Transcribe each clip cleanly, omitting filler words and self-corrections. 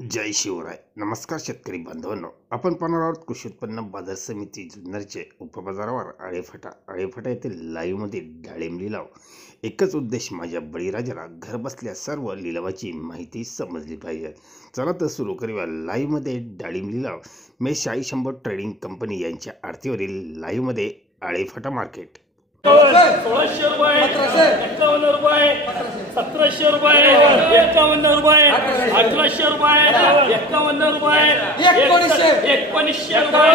जय शिवराय. नमस्कार शेतकरी बांधवांनो, आपण पाहणार आहोत कृषी उत्पन्न बाजार समिती जुन्नरचे उपबाजारावर आळेफाटा येथे लाईव्हमध्ये डाळिंब लिलाव. एकच उद्देश, माझ्या बळीराजाला घर बसल्या सर्व लिलावाची माहिती समजली पाहिजे. चला तर सुरू करूया लाईव्हमध्ये डाळिंब लिलाव. मेष 100 ट्रेडिंग कंपनी यांच्या आरतीवरील लाईव्हमध्ये आळेफाटा मार्केट. 1600 रुपये, 51 रुपये, 1700 रुपये, 51 रुपये, 1800 रुपये, 51 रुपये, 1900 रुपये,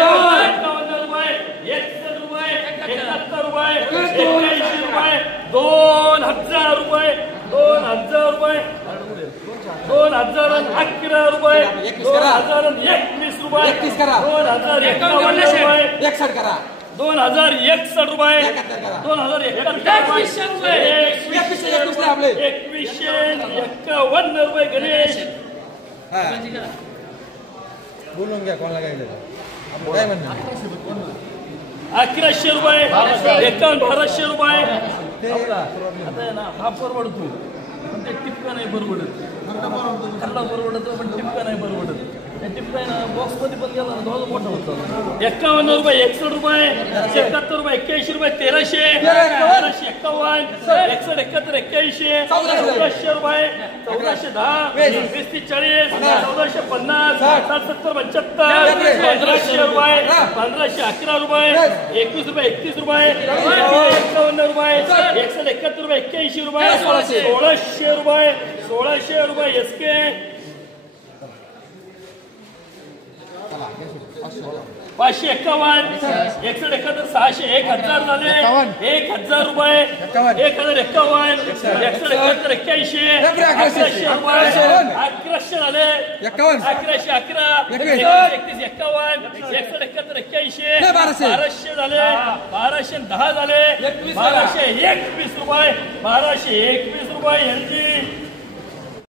51 रुपये, 61 रुपये, 71 रुपये, 81 रुपये, 2000 रुपये, 2000 रुपये, 2011 रुपये, 2021 रुपये, 2051 रुपये, 61 करा, 2061 रुपये, 2051 रुपये गणेश. बोलून घ्या कोणाला काय काय म्हणणं. 1100 रुपये, 1200 रुपये. आता ना हा परवडतो पण ते टिपका नाही परवडत. खाल्ला परवडत पण टिपका नाही परवडत. टिपका बॉक्स मध्ये पण गेला ना थोडं मोठं होतं. 51 रुपये, 61 रुपये, 77 रुपये, 81 रुपये, 1300, 1351, 61, 71, 81, 1400 रुपये, 1410, 20, 40, 1450, 70, 75, 1500 रुपये, 1511 रुपये, 21 रुपये, 31 रुपये, 51 रुपये, 171 रुपये, 81 रुपये, 1600 रुपये, 1600 रुपये एसके. 551, 61, 71, 600, 1000 झाले. 1000 रुपये, 1051, 171, 81, 1100 रुपये, 1100 झाले. 1111, 31, 51, 171, 81, 1200 झाले. 1210 झाले. 1221 रुपये, 1221 रुपये यांची.